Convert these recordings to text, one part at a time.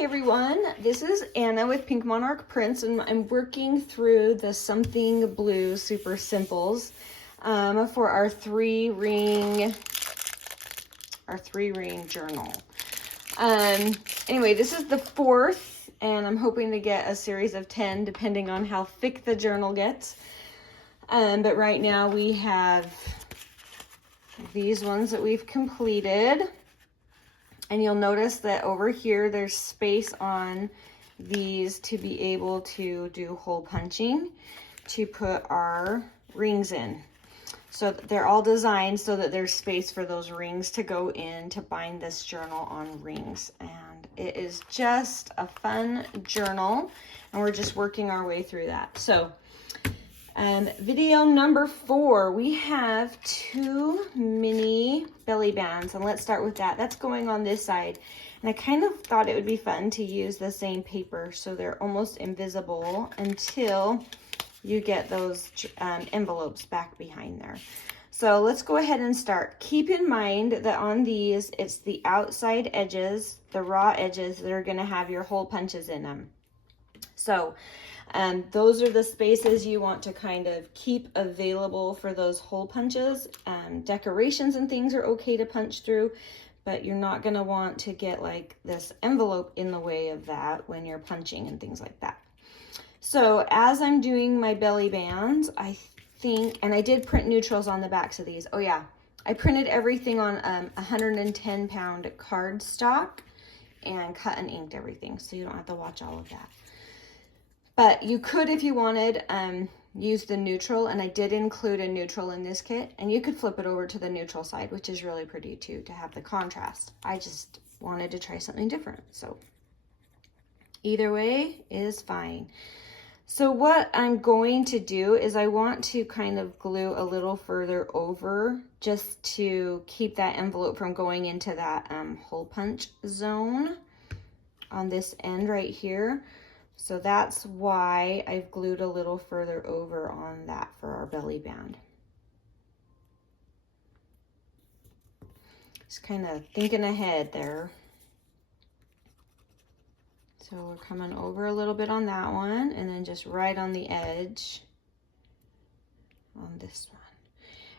Hi everyone, this is Anna with Pink Monarch Prints, and I'm working through the Something Blue Super Simples for our three ring journal. Anyway, this is the fourth, and I'm hoping to get a series of 10 depending on how thick the journal gets. But right now we have these ones that we've completed. And you'll notice that over here, there's space on these to be able to do hole punching to put our rings in. So they're all designed so that there's space for those rings to go in to bind this journal on rings. And it is just a fun journal, and we're just working our way through that. So video number 4, we have 2 mini belly bands, and let's start with that. That's going on this side, and I kind of thought it would be fun to use the same paper so they're almost invisible until you get those envelopes back behind there. So let's go ahead and start. Keep in mind that on these, it's the outside edges, the raw edges, that are going to have your hole punches in them. So those are the spaces you want to kind of keep available for those hole punches. Decorations and things are okay to punch through, but you're not going to want to get like this envelope in the way of that when you're punching and things like that. So as I'm doing my belly bands, I think, and I did print neutrals on the backs of these. Oh yeah, I printed everything on 110 pound cardstock and cut and inked everything, so you don't have to watch all of that. But you could, if you wanted, use the neutral, and I did include a neutral in this kit, and you could flip it over to the neutral side, which is really pretty too, to have the contrast. I just wanted to try something different, so either way is fine. So what I'm going to do is I want to kind of glue a little further over just to keep that envelope from going into that hole punch zone on this end right here. So that's why I've glued a little further over on that for our belly band. Just kind of thinking ahead there. So we're coming over a little bit on that one, and then just right on the edge on this one.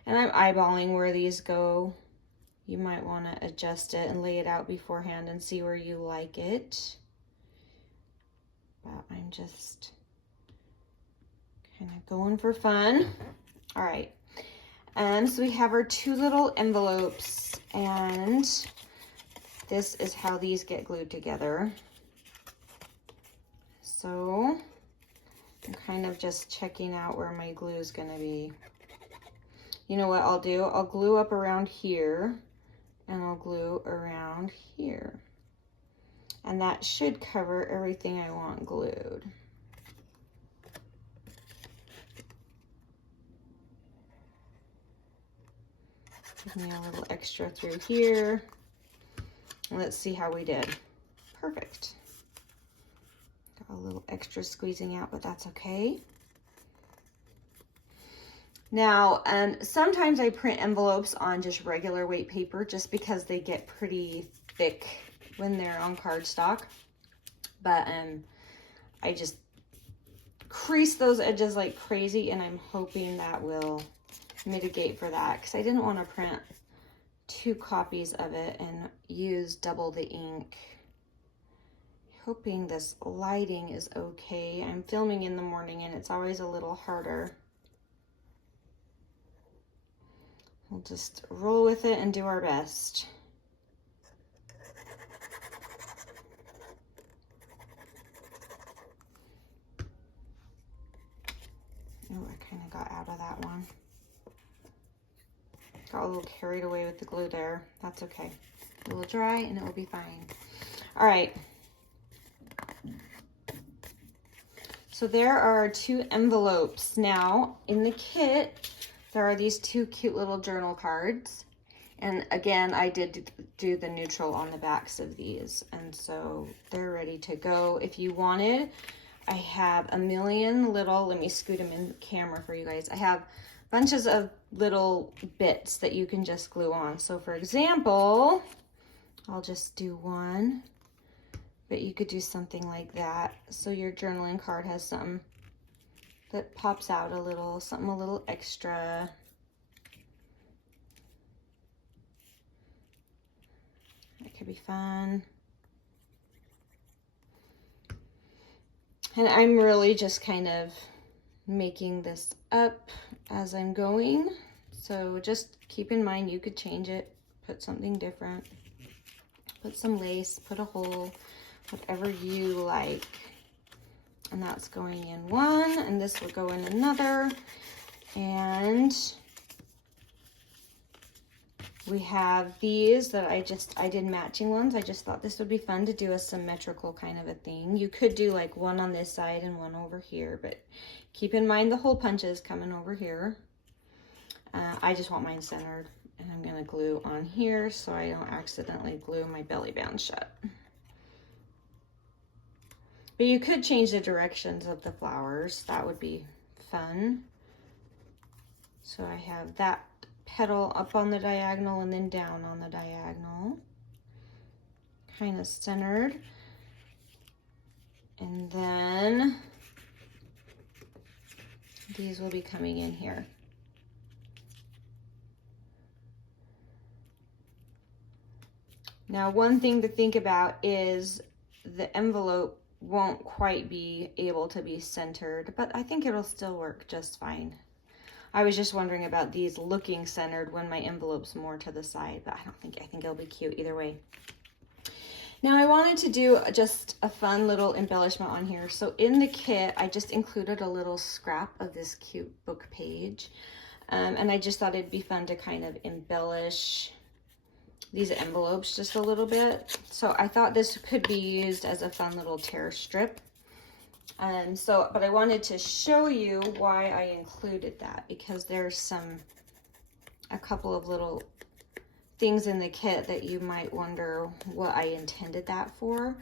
And I'm eyeballing where these go. You might want to adjust it and lay it out beforehand and see where you like it. But I'm just kind of going for fun. All right. So we have our 2 little envelopes, and this is how these get glued together. So I'm kind of just checking out where my glue is going to be. You know what I'll do? I'll glue up around here, and I'll glue around here. And that should cover everything I want glued. Give me a little extra through here. Let's see how we did. Perfect. Got a little extra squeezing out, but that's okay. Now, sometimes I print envelopes on just regular weight paper just because they get pretty thick when they're on cardstock, but I just crease those edges like crazy, and I'm hoping that will mitigate for that, because I didn't want to print 2 copies of it and use double the ink. Hoping this lighting is okay. I'm filming in the morning, and it's always a little harder. We'll just roll with it and do our best. Oh, I kind of got out of that one. Got a little carried away with the glue there. That's okay. It will dry and it will be fine. All right. So there are our 2 envelopes. Now, in the kit, there are these 2 cute little journal cards. And again, I did do the neutral on the backs of these. And so they're ready to go. If you wanted, I have a million little, let me scoot them in the camera for you guys. I have bunches of little bits that you can just glue on. So for example, I'll just do one But you could do something like that. So your journaling card has something that pops out a little, something a little extra. That could be fun. And I'm really just kind of making this up as I'm going. So just keep in mind you could change it, put something different, put some lace, put a hole, whatever you like. And that's going in one, and this will go in another. And we have these that I did matching ones. I just thought this would be fun to do a symmetrical kind of a thing. You could do like one on this side and one over here, but keep in mind the hole punches coming over here. I just want mine centered, and I'm gonna glue on here so I don't accidentally glue my belly band shut. But you could change the directions of the flowers. That would be fun. So I have that petal up on the diagonal and then down on the diagonal. Kind of centered. And then these will be coming in here. Now, one thing to think about is the envelope won't quite be able to be centered, but I think it'll still work just fine. I was just wondering about these looking centered when my envelope's more to the side, but I think it'll be cute either way. Now I wanted to do just a fun little embellishment on here. So in the kit, I just included a little scrap of this cute book page. And I just thought it'd be fun to kind of embellish these envelopes just a little bit. So I thought this could be used as a fun little tear strip. But I wanted to show you why I included that, because there's a couple of little things in the kit that you might wonder what I intended that for.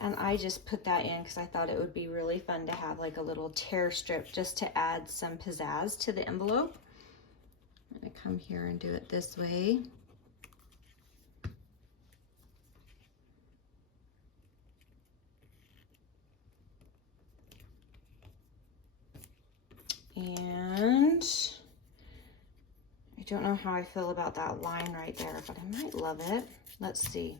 And I just put that in because I thought it would be really fun to have like a little tear strip just to add some pizzazz to the envelope. I'm gonna come here and do it this way. And I don't know how I feel about that line right there, but I might love it. Let's see.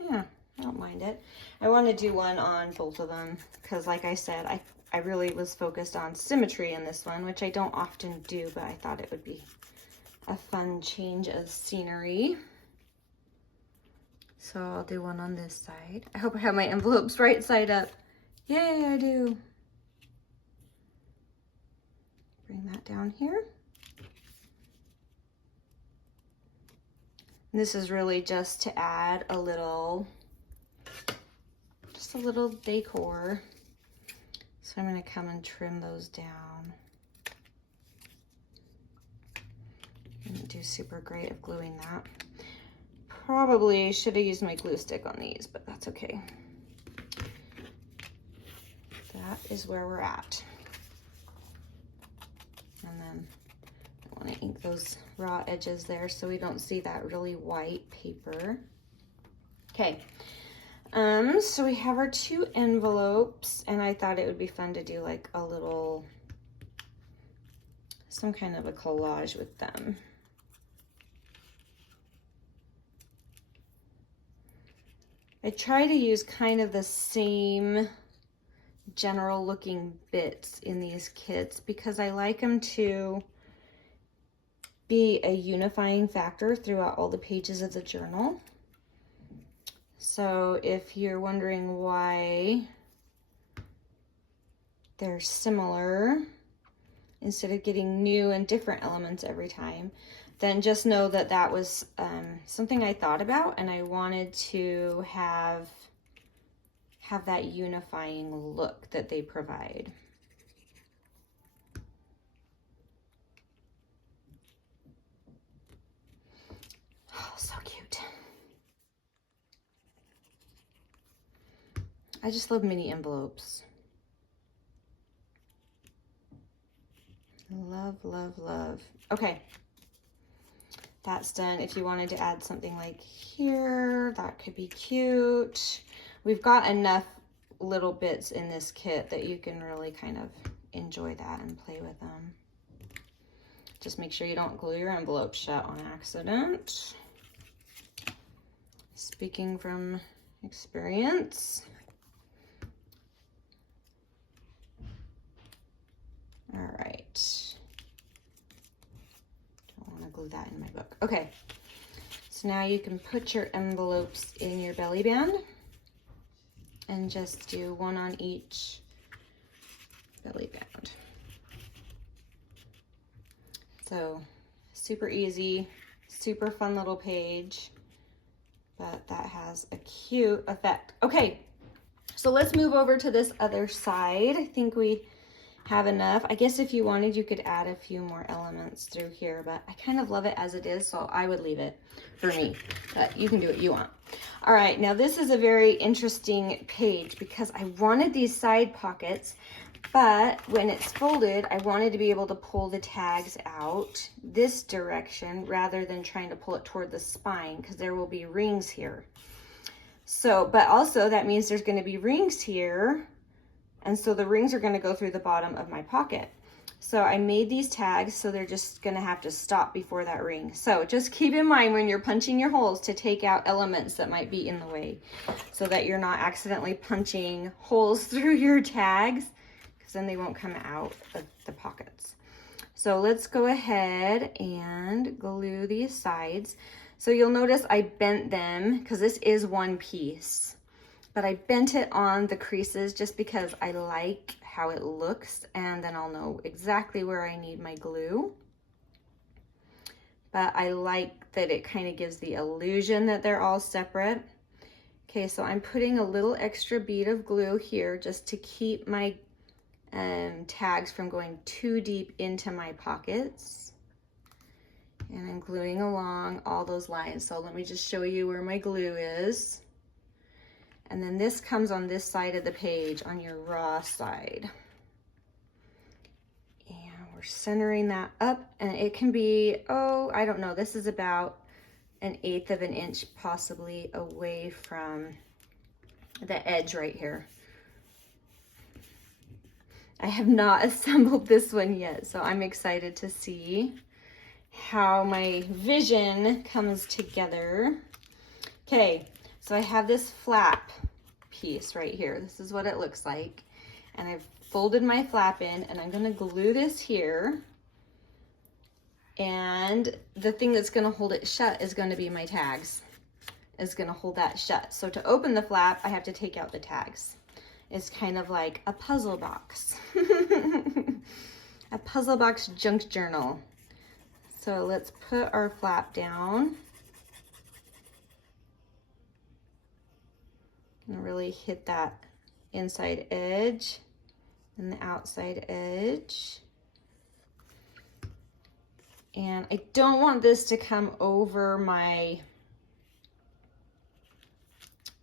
Yeah, I don't mind it. I want to do one on both of them because, like I said, I really was focused on symmetry in this one, which I don't often do, but I thought it would be a fun change of scenery. So I'll do one on this side. I hope I have my envelopes right side up. Yay, I do. Bring that down here. And this is really just to add a little, just a little decor. So I'm going to come and trim those down. I didn't do super great at gluing that. Probably should have used my glue stick on these, but that's okay. That is where we're at. And then I want to ink those raw edges there so we don't see that really white paper. Okay, so we have our two envelopes, and I thought it would be fun to do like a little, some kind of a collage with them. I try to use kind of the same general looking bits in these kits because I like them to be a unifying factor throughout all the pages of the journal. So if you're wondering why they're similar instead of getting new and different elements every time, then just know that that was something I thought about, and I wanted to have that unifying look that they provide. Oh, so cute. I just love mini envelopes. Love, love, love. Okay. That's done. If you wanted to add something like here, that could be cute. we've got enough little bits in this kit that you can really kind of enjoy that and play with them. Just make sure you don't glue your envelope shut on accident. Speaking from experience. All right. Don't want to glue that in my book. Okay. So now you can put your envelopes in your belly band and just do one on each belly band. So super easy, super fun little page, but that has a cute effect. Okay, so let's move over to this other side. I think we have enough. I guess if you wanted, you could add a few more elements through here, but I kind of love it as it is, so I would leave it for me, but you can do what you want. All right, now this is a very interesting page because I wanted these side pockets, but when it's folded, I wanted to be able to pull the tags out this direction rather than trying to pull it toward the spine because there will be rings here. So, but also that means there's going to be rings here, and so the rings are going to go through the bottom of my pocket. So I made these tags so they're just going to have to stop before that ring. So just keep in mind when you're punching your holes to take out elements that might be in the way so that you're not accidentally punching holes through your tags, then they won't come out of the pockets. So let's go ahead and glue these sides. So you'll notice I bent them because this is one piece, but I bent it on the creases just because I like how it looks, and then I'll know exactly where I need my glue. But I like that it kind of gives the illusion that they're all separate. Okay, so I'm putting a little extra bead of glue here just to keep my tags from going too deep into my pockets, and I'm gluing along all those lines. So let me just show you where my glue is, and then this comes on this side of the page, on your raw side, and we're centering that up, and it can be, oh, I don't know, this is about 1/8 of an inch possibly away from the edge right here. I have not assembled this one yet, so I'm excited to see how my vision comes together. Okay, so I have this flap piece right here. This is what it looks like. And I've folded my flap in, and I'm gonna glue this here. And the thing that's gonna hold it shut is gonna be my tags. It's gonna hold that shut. So to open the flap, I have to take out the tags. It's kind of like a puzzle box. A puzzle box junk journal. So let's put our flap down and really hit that inside edge and the outside edge. And I don't want this to come over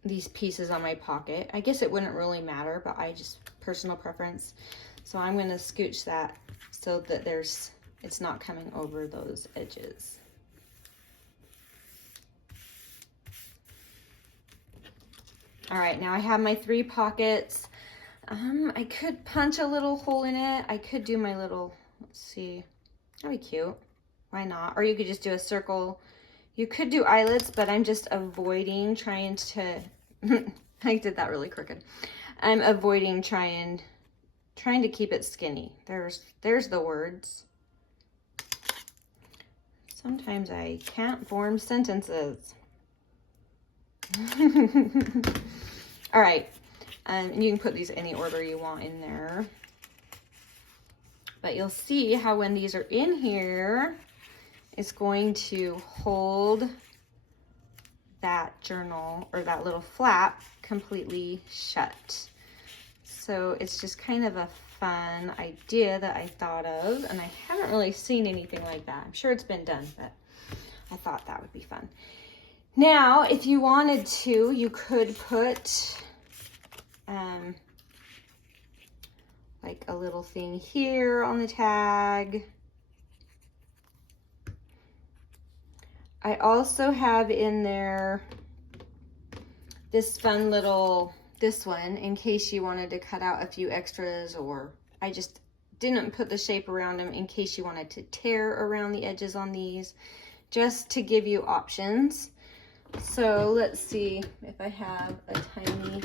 these pieces on my pocket. I guess it wouldn't really matter, but I just, personal preference. So I'm gonna scooch that so that it's not coming over those edges. All right, now I have my 3 pockets. I could punch a little hole in it. I could do my little, let's see, that'd be cute. Why not? Or you could just do a circle. You could do eyelets, but I'm just avoiding trying to, I did that really crooked. I'm avoiding trying to keep it skinny. There's the words. Sometimes I can't form sentences. All right, and you can put these any order you want in there. But you'll see how when these are in here, it's going to hold that journal or that little flap completely shut. So it's just kind of a fun idea that I thought of, and I haven't really seen anything like that. I'm sure it's been done, but I thought that would be fun. Now, if you wanted to, you could put like a little thing here on the tag. I also have in there this fun little, this one, in case you wanted to cut out a few extras, or I just didn't put the shape around them in case you wanted to tear around the edges on these, just to give you options. So let's see if I have a tiny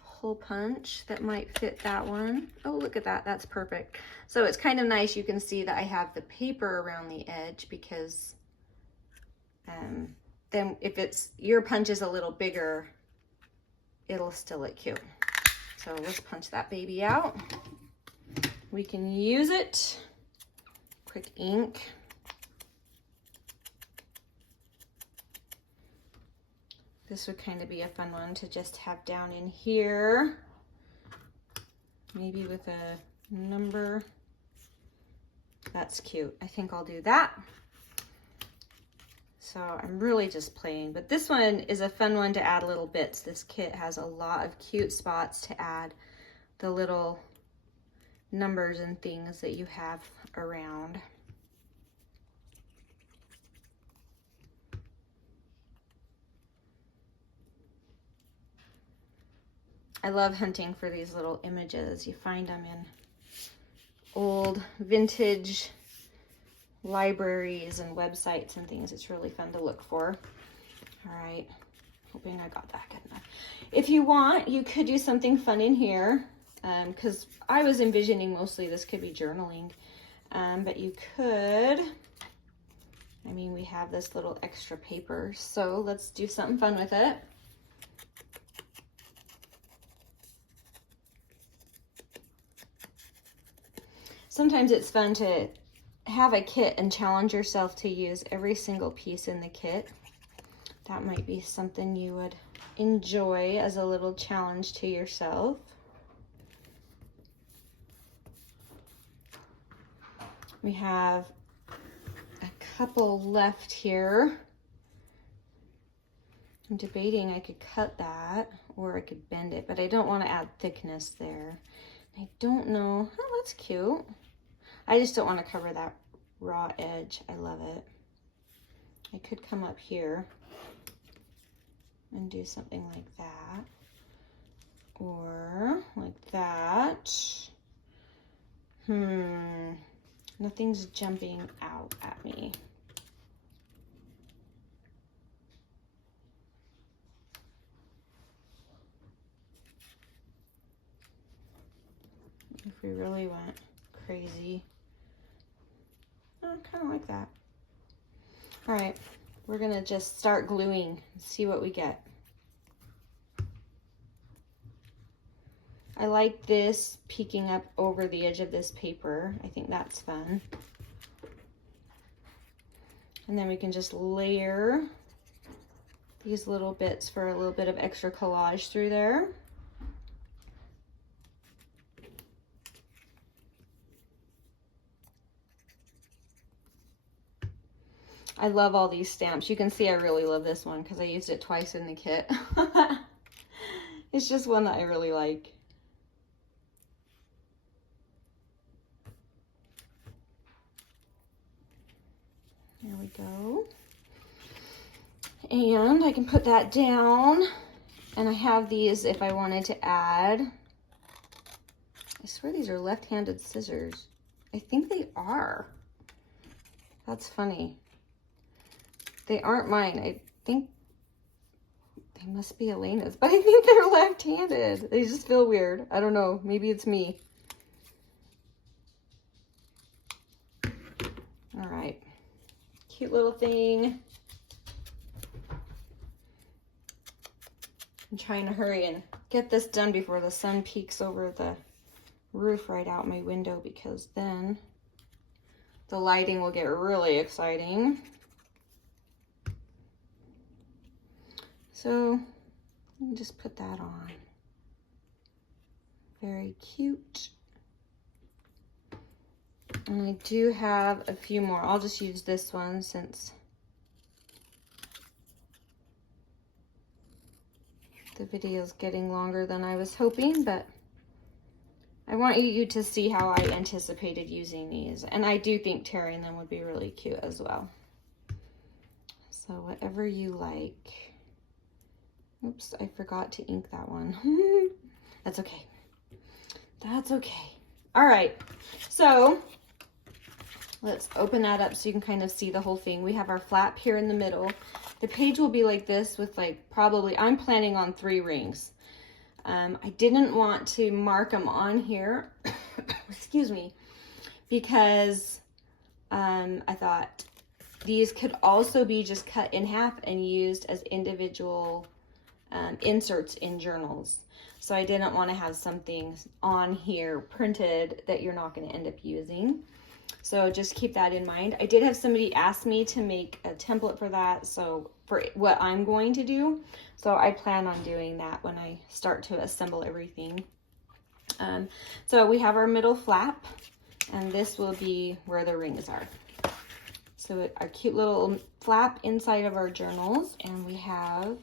hole punch that might fit that one. Oh, look at that, that's perfect. So it's kind of nice, you can see that I have the paper around the edge, because then if your punch is a little bigger, it'll still look cute. So let's punch that baby out. We can use it. Quick ink. This would kind of be a fun one to just have down in here. Maybe with a number. That's cute. I think I'll do that. So I'm really just playing, but this one is a fun one to add little bits. This kit has a lot of cute spots to add the little numbers and things that you have around. I love hunting for these little images. You find them in old vintage libraries and websites and things. It's really fun to look for. All right, hoping I got that good enough. If you want, you could do something fun in here, because I was envisioning mostly this could be journaling, but you could, I mean, we have this little extra paper, so let's do something fun with it. Sometimes it's fun to have a kit and challenge yourself to use every single piece in the kit. That might be something you would enjoy as a little challenge to yourself. We have a couple left here. I'm debating I could cut that or I could bend it, but I don't want to add thickness there. I don't know. Oh, that's cute. I just don't want to cover that raw edge. I love it. I could come up here and do something like that, or like that. Nothing's jumping out at me. If we really went crazy, I kind of like that. All right, we're gonna just start gluing and see what we get. I like this peeking up over the edge of this paper. I think that's fun. And then we can just layer these little bits for a little bit of extra collage through there. I love all these stamps. You can see I really love this one because I used it twice in the kit. It's just one that I really like. There we go. And I can put that down. And I have these if I wanted to add. I swear these are left-handed scissors. I think they are. That's funny. They aren't mine. I think they must be Elena's, but I think they're left-handed. They just feel weird. I don't know. Maybe it's me. All right. Cute little thing. I'm trying to hurry and get this done before the sun peeks over the roof right out my window, because then the lighting will get really exciting. So let me just put that on. Very cute. And I do have a few more. I'll just use this one since the video is getting longer than I was hoping, but I want you to see how I anticipated using these. And I do think tearing them would be really cute as well. So whatever you like. Oops, I forgot to ink that one. That's okay. That's okay. All right, so let's open that up so you can kind of see the whole thing. We have our flap here in the middle. The page will be like this with like probably, I'm planning on 3 rings. I didn't want to mark them on here, excuse me, because I thought these could also be just cut in half and used as individual inserts in journals. So I didn't want to have something on here printed that you're not going to end up using. So just keep that in mind. I did have somebody ask me to make a template for that, so for what I'm going to do. So I plan on doing that when I start to assemble everything. So we have our middle flap, and this will be where the rings are. So our cute little flap inside of our journals, and we have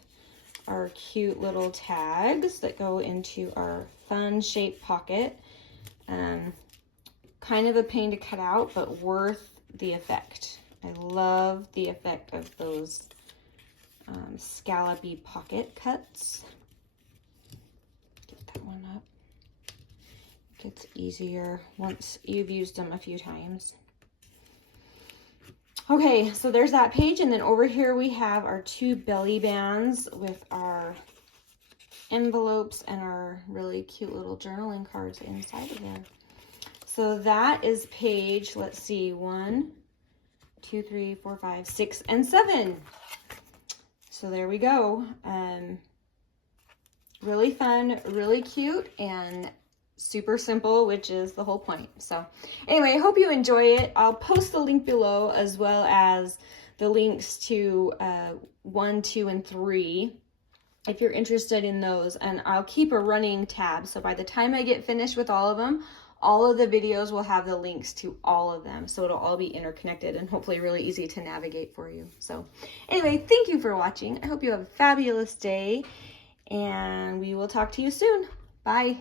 our cute little tags that go into our fun shaped pocket. Kind of a pain to cut out, but worth the effect. I love the effect of those scallopy pocket cuts. Get that one up. It gets easier once you've used them a few times. Okay, so there's that page, and then over here we have our 2 belly bands with our envelopes and our really cute little journaling cards inside of there. So that is page, let's see, 1, 2, 3, 4, 5, 6, and 7. So there we go. Really fun, really cute, and super simple, which is the whole point. So anyway, I hope you enjoy it. I'll post the link below, as well as the links to 1, 2, and 3 if you're interested in those, and I'll keep a running tab. So by the time I get finished with all of them, all of the videos will have the links to all of them. So it'll all be interconnected and hopefully really easy to navigate for you. So anyway, thank you for watching. I hope you have a fabulous day, and we will talk to you soon. Bye.